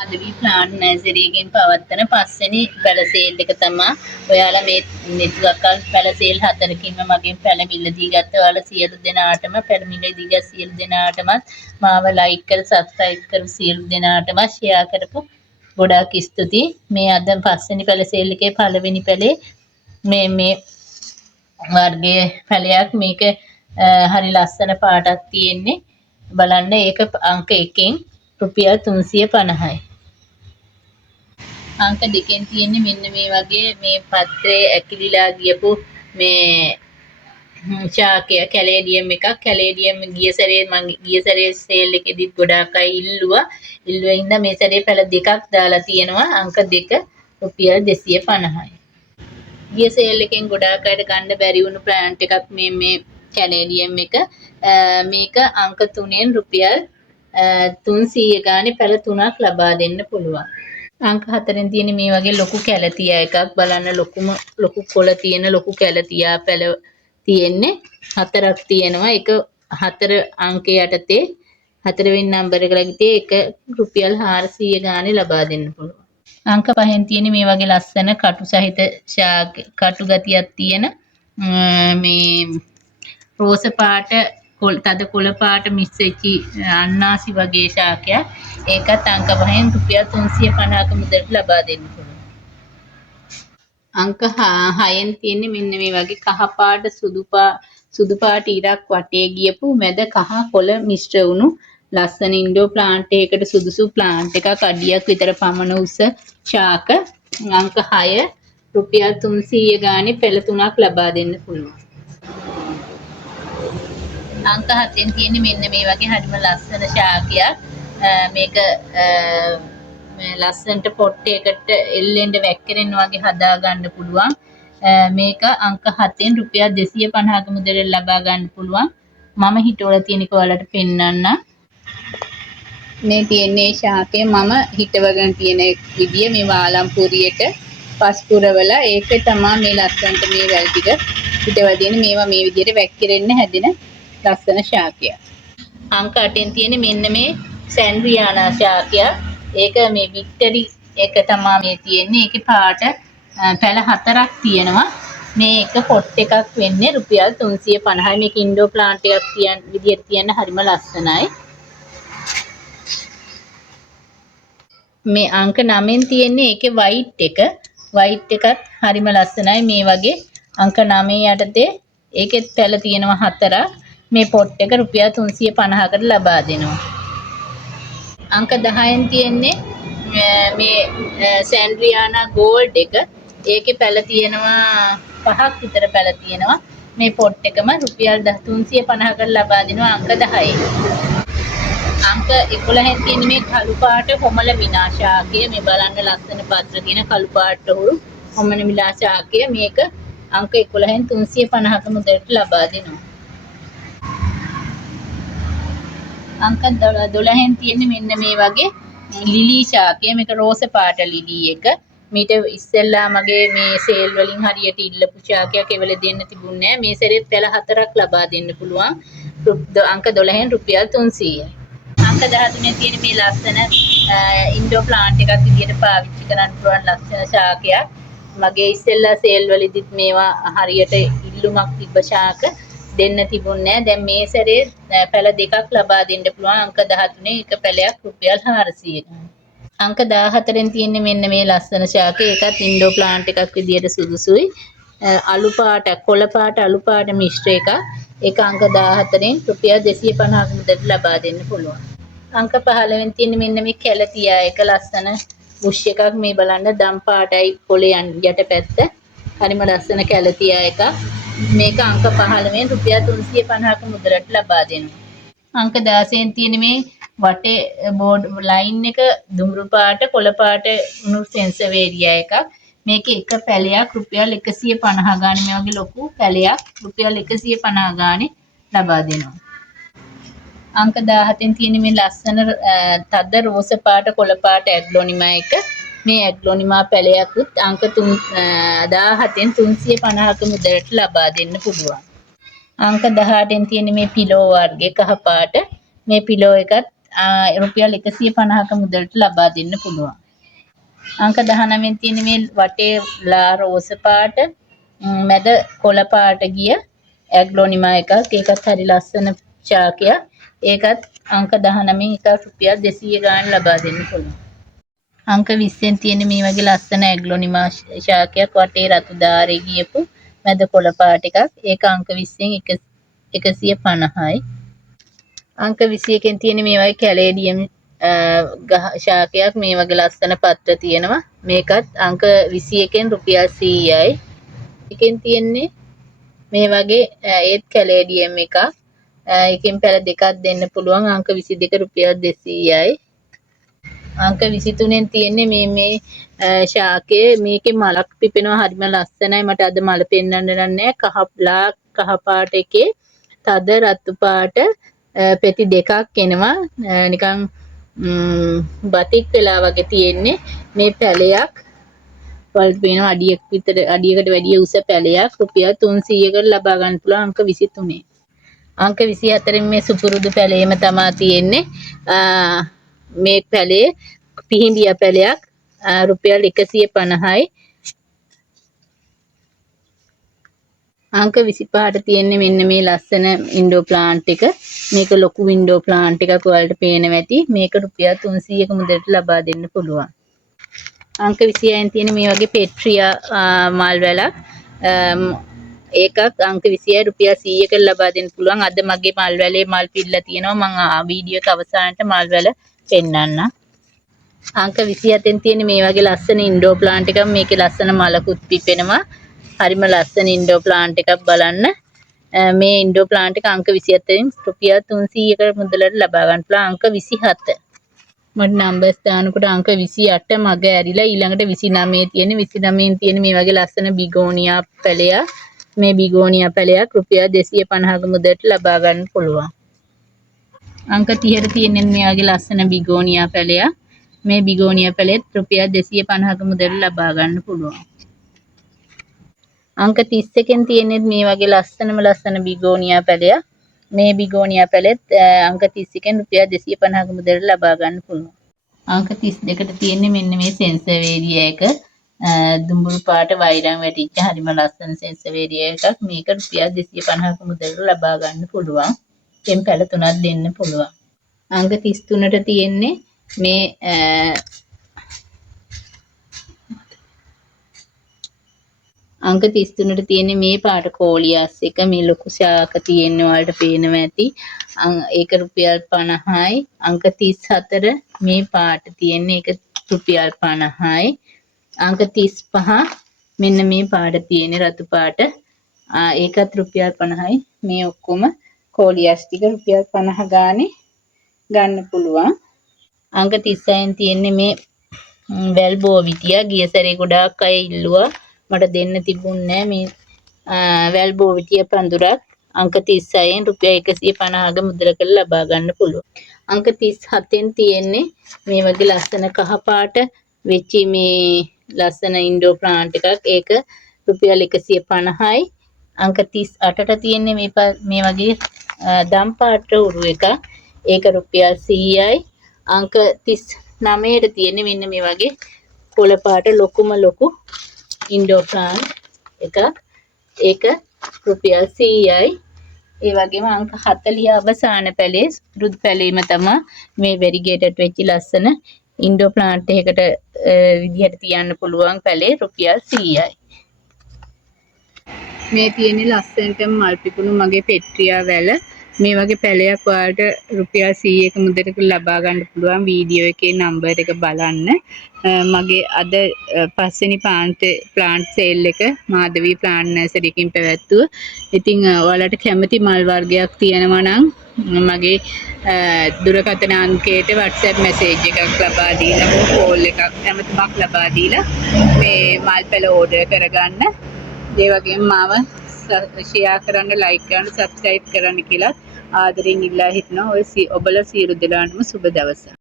ආදවි plant nursery එකෙන් පවත්වන පස්වෙනි පැළ සේල් එක තමයි ඔයාලා මේ නිතුගක්කල් පැළ සේල් 4කින්ම මගෙන් පැළ මිලදී ගත්ත ඔයාලා සියලු දෙනාටම පැළ මිලදී ගත් සියලු දෙනාටම මාව ලයික් කර සබ්ස්ක්‍රයිබ් කර සියලු දෙනාටම ෂෙයා කරපු ගොඩාක් ස්තුතියි. මේ අද පස්වෙනි පැළ සේල් එකේ පළවෙනි පැලේ මේ වර්ගයේ පැලයක් මේක හරි ලස්සන පාටක් තියෙන්නේ. බලන්න ඒක අංක 1කින් රුපියල් 350යි. අංක 2කින් තියෙන්නේ මෙන්න මේ වගේ මේ පත්‍රයේ ඇකිලිලා ගියපු මේ ශාකය කැලේඩියම් එකක්. කැලේඩියම් ගිය සැරේ සේල් එකේදීත් ගොඩාක් අය ඉල්ලුවා ඉඳලා මේ සැරේ පැල දෙකක් දාලා තියෙනවා. අංක 2 රුපියල් 250යි. ගිය සේල් එකෙන් ගොඩාක් අයට ගන්න බැරි වුණු ප්ලාන්ට් එකක් මේ කැනේඩියම් එක. මේක අංක 3ෙන් රුපියල් 300 ගානේ පැල 3ක් ලබා දෙන්න පුළුවන්. අංක 4ෙන් තියෙන මේ වගේ ලොකු කැලතියා එකක්. බලන්න ලොකු කොළ තියෙන ලොකු කැලතියා පැල තියෙන්නේ 4ක් තියෙනවා. ඒක 4 අංකයේ යටතේ 4 වෙනි නම්බර එක ලගිතේ එක රුපියල් 400 ගානේ ලබා දෙන්න පුළුවන්. අංක 5ෙන් තියෙන මේ වගේ ලස්සන කටු සහිත කටු ගතියක් තියෙන මේ රෝස පාට තද කොළ පාට මික්ස් වෙච්ච අන්නාසි වගේ ශාකයක්. ඒකත් අංක 5ෙන් රුපියල් 350ක මුදලට ලබා දෙන්න පුළුවන්. අංක 6ෙන් තියෙන්නේ මෙන්න මේ වගේ කහ පාට සුදු පාට ඉරක් වටේ ගියපු මැද කහ කොළ මිශ්‍ර වුණු ලස්සන ඉන්ඩෝ ප්ලාන්ට් එකකට සුදුසු ප්ලාන්ට් එකක්. අඩියක් විතර පමණ උස ශාක. අංක 6 රුපියල් 300 ගානේ පැල 3ක් ලබා දෙන්න පුළුවන්. අංක 7ෙන් තියෙන්නේ මෙන්න මේ වගේ හරිම ලස්සන ශාකයක්. මේක ලස්සනට පොට් එකකට එල්ලෙන්න වැක්කිරෙන්න වගේ හදා ගන්න පුළුවන්. මේක අංක 7ෙන් රුපියල් 250ක මුදලට ලබා ගන්න පුළුවන්. මම හිටවල තියෙන එක ඔයාලට පෙන්නන්න. මේ තියෙන්නේ ශාකය මම හිටවගෙන තියෙන විදිය මේ වාලම්පුරියට පස් පුරවලා ඒක තමයි මේ ලස්සනට මේ වැල් ටික හිටවලා තියෙන මේවා මේ විදියට වැක්කිරෙන්න හැදෙන ලස්සන ශාකයක්. අංක 8ෙන් තියෙන මෙන්න මේ සැන්ඩ්‍රියානා ශාකයක්. ඒක මේ වික්ටරි එක තමයි මේ තියෙන්නේ. ඒකේ පාට පැල 4ක් තියෙනවා. මේ එක පොට් එකක් වෙන්නේ රුපියල් 350යි. මේක ඉන්ඩෝ ප්ලාන්ට් එකක් විදියට තියන්න හරිම ලස්සනයි. මේ අංක 9ෙන් තියෙන්නේ ඒකේ වයිට් එක. වයිට් එකත් හරිම ලස්සනයි. මේ වගේ අංක 9 යටතේ ඒකෙත් පැල තියෙනවා 4ක්. මේ පොට් එක රුපියල් 350කට ලබා දෙනවා. අංක 10ෙන් තියෙන්නේ මේ සැන්ඩ්‍රියානා ගෝල්ඩ් එක. ඒකේ පැල තියෙනවා 5ක් විතර පැල තියෙනවා. මේ පොට් එකම රුපියල් 350කට ලබා දෙනවා අංක 10. අංක 11ෙන් තියෙන මේ කළු පාට කොමල විනාශාකය. මේ බලන්න ලස්සන පත්‍ර තියෙන කළු පාට උරු කොමල විනාශාකය. මේක අංක 11ෙන් 350ක මුදලට ලබා දෙනවා. අංක 12ෙන් තියෙන්නේ මෙන්න මේ වගේ ලිලි ශාකය. මේක රෝස පාට ලිලි එක. මීට ඉස්සෙල්ලා මගේ මේ සේල් වලින් හරියට ඉල්ලපු ශාකයක් එවල දෙන්න තිබුණේ නැහැ. මේ සැරේ පැල 4ක් ලබා දෙන්න පුළුවන්. අංක 12ෙන් රුපියල් 300යි. අංක 13 තියෙන මේ ලස්සන ඉන්ඩෝ ප්ලාන්ට් එකක් විදියට පාවිච්චි කරන්න පුළුවන් ලස්සන ශාකයක්. මගේ ඉස්සෙල්ලා සේල් වලදීත් මේවා හරියට ඉල්ලුමක් තිබ්බ ශාක දෙන්න තිබුණේ නැහැ. දැන් මේ සැරේ පැල දෙකක් ලබා දෙන්න පුළුවන්. අංක 13 එක පැලයක් රුපියල් 400 ගන්න. අංක 14ෙන් තියෙන්නේ මෙන්න මේ ලස්සන ශාකය. ඒකත් ඉන්ඩෝ ප්ලාන්ට් එකක් විදියට සුදුසුයි. අලු පාට කොළ පාට අලු පාට මිශ්‍ර එකක්. ඒක අංක 14ෙන් රුපියල් 250ක මුදලට ලබා දෙන්න පුළුවන්. අංක 15ෙන් තියෙන මෙන්න මේ කැලතියා එක ලස්සන බුෂ් එකක්. මේ බලන්න දම් පාටයි කොළේ යටපැත්ත. හරිම ලස්සන කැලතියා එකක්. මේක අංක 15ෙන් රුපියල් 350ක මුදලට ලබා දෙනවා. අංක 16ෙන් තියෙන මේ වටේ බෝඩ් ලයින් එක දුඹුරු පාට කොළ පාට උණු සෙන්සවේරියා එකක්. මේකේ එක පැලයක් රුපියල් 150 ගානේ මේ වගේ ලොකු පැලයක් රුපියල් 150 ගානේ ලබා දෙනවා. අංක 17න් තියෙන මේ ලස්සන තද රෝස පාට කොළ පාට ඇග්ලොනිමා එක. මේ ඇග්ලොනිමා පැලයක්ුත් අංක 17න් 350ක මුදලට ලබා දෙන්න පුළුවන්. අංක 18න් තියෙන මේ පිලෝ වර්ගයේ කහ පාට මේ පිලෝ එකත් රුපියල් 150ක මුදලට ලබා දෙන්න පුළුවන්. අංක 19 තියෙන මේ වටේ ලා රෝස පාට මැද කොළ පාට ගිය ඇග්ලොනිමා එකක්. ඒකත් හරි ලස්සන ශාකයක්. ඒකත් අංක 19 එක රුපියල් 200 ගාන ලබා දෙන්න පුළුවන්. අංක 20න් තියෙන මේ වගේ ලස්සන ඇග්ලොනිමා ශාකයක් වටේ රතු දාරේ ගියපු මැද කොළ පාට එකක්. ඒක අංක 20න් 150යි. අංක 21න් තියෙන මේ වගේ කැලේඩියම් ශාකයක් මේ වගේ ලස්සන පත්‍ර තියෙනවා. මේකත් අංක 21න් රුපියල් 100යි. එකෙන් තියෙන්නේ මේ වගේ ඒත් කැලේඩියම් එකක්. එකෙන් පැල දෙකක් දෙන්න පුළුවන්. අංක 22 රුපියල් 200යි. අංක 23න් තියෙන්නේ මේ ශාකයේ මේකේ මලක් පිපෙනවා හරිම ලස්සනයි. මට අද මල පෙන්වන්න නැහැ. කහ පාට එකේ තද රතු පාට පෙති දෙකක් එනවා. නිකන් බතික් වෙලා වගේ තියෙන්නේ. මේ පැලයක් වලට පේන අඩියකට වැඩිය උස පැලයක් රුපියල් 300කට ලබා ගන්න පුළුවන් අංක 23. අංක 24 මේ සුපුරුදු පැලේම තමයි තියෙන්නේ. මේ පැලේ පිහිඹිය පැලයක් රුපියල් 150යි. අංක 25ට තියෙන්නේ මෙන්න මේ ලස්සන ඉන්ඩෝ ප්ලාන්ට් එක. මේක ලොකු වින්ඩෝ ප්ලාන්ට් එකක් ඔයාලට පේනවා ඇති. මේක රුපියල් 300ක මුදලට ලබා දෙන්න පුළුවන්. අංක 26න් තියෙන මේ වගේ පෙට්‍රියා මල් වැලක්. ඒකත් අංක 26 රුපියල් 100කට ලබා දෙන්න පුළුවන්. අද මගේ මල් වැලේ මල් පිල්ලා තියෙනවා. මම වීඩියෝ එක අවසානයේ මල් වැල පෙන්නන්නම්. අංක 27න් තියෙන මේ වගේ ලස්සන ඉන්ඩෝ ප්ලාන්ට් එකක්. මේකේ ලස්සන මලකුත් පිපෙනවා. හරිම ලස්සන ඉන්ඩෝ ප්ලාන්ට් එකක් බලන්න. මේ ඉන්ඩෝ ප්ලාන්ට් එක අංක 27න් රුපියල් 300කට මුදලට ලබා ගන්න පුළුවන්. අංක 27. මට නම්බර්ස් දානකොට අංක 28 මග ඇරිලා ඊළඟට 29 තියෙන 29න් තියෙන මේ වගේ ලස්සන බිගෝනියා පැලයක්. මේ බිගෝනියා පැලයක් රුපියල් 250ක මුදලට ලබා ගන්න පුළුවන්. අංක 30ට තියෙන මේ වගේ ලස්සන බිගෝනියා පැලයක්. මේ බිගෝනියා පැලෙත් රුපියල් 250ක මුදලට ලබා ගන්න පුළුවන්. අංක 31න් තියෙන්නේ මේ වගේ ලස්සන බිගෝනියා පැලයක්. මේ බිගෝනියා පැලෙත් අංක 31න් රුපියල් 250ක මුදලට ලබා ගන්න පුළුවන්. අංක 32ට තියෙන්නේ මෙන්න මේ සෙන්සර්වේරියා එක. දුඹුරු පාට වෛරම් වැටිච්ච හරිම ලස්සන සෙන්සර්වේරියා එකක්. මේක රුපියල් 250ක මුදලට ලබා ගන්න පුළුවන්. එම් පැල තුනක් දෙන්න පුළුවන්. අංක 33ට තියෙන්නේ මේ අංක 33ට තියෙන්නේ මේ පාට කෝලියස් එක. මේ ලොකු ශාක තියෙන්නේ ඔයාලට පේනවා ඇති. ඒක රුපියල් 50යි. අංක 34 මේ පාට තියෙන්නේ ඒක රුපියල් 50යි. අංක 35 මෙන්න මේ පාට තියෙන්නේ රතු පාට. ඒකත් රුපියල් 50යි. මේ ඔක්කොම කෝලියස් ටික රුපියල් 50 ගානේ ගන්න පුළුවන්. අංක 36න් තියෙන්නේ මේ වැල්බෝවිටියා. ගිය සැරේ ගොඩාක් අය ඉල්ලුවා. මට දෙන්න තිබුණේ මේ වැල්බෝවිටියා පඳුරක්. අංක 36න් රුපියල් 150ක මුදලකට ලබා ගන්න පුළුවන්. අංක 37න් තියෙන්නේ මේ වගේ ලස්සන කහ පාට වෙච්ච මේ ලස්සන ඉන්ඩෝ ප්ලාන්ට් එකක්. ඒක රුපියල් 150යි. අංක 38ට තියෙන්නේ මේ වගේ දම් පාට උරු එකක්. ඒක රුපියල් 100යි. අංක 39ට තියෙන්නේ මෙන්න මේ වගේ කොළ පාට ලොකු ඉන්ඩෝ ප්ලාන්ට් එකක්. ඒක රුපියල් 100යි. ඒ වගේම අංක 40 අවසාන පැලේ රුදු පැලේම තමයි මේ වෙරිගේටඩ් වෙච්ච ලස්සන ඉන්ඩෝ ප්ලාන්ට් එකකට විදිහට තියන්න පුළුවන් පැලේ රුපියල් 100යි. මේ තියෙන්නේ ලස්සනට මල් පිපුණු මගේ පෙට්‍රියා වැල. මේ වගේ පැලයක් ඔයාලට රුපියල් 100ක මුදලට ලබා ගන්න පුළුවන්. වීඩියෝ එකේ නම්බර් එක බලන්න. මගේ අද 5 වෙනි ප්ලාන්ට් සේල් එක මාධවී ප්ලාන්ට් නර්සරි එකකින් පැවැත්වුවා. ඉතින් ඔයාලට කැමති මල් වර්ගයක් තියෙනවා නම් මගේ දුරකථන අංකයට WhatsApp මැසේජ් එකක් ලබා දීලා කෝල් එකක් ඇමතුමක් ලබා දීලා මේ මල් පැල ඕඩර් කරගන්න. ඒ වගේම මාව ෂෙයා කරන්න, ලයික් කරන්න, සබ්ස්ක්‍රයිබ් කරන්න කියලා ආදරෙන් ඉල්ලා හිටිනවා. ඔබලා සියලු දෙනාටම සුබ දවසක්.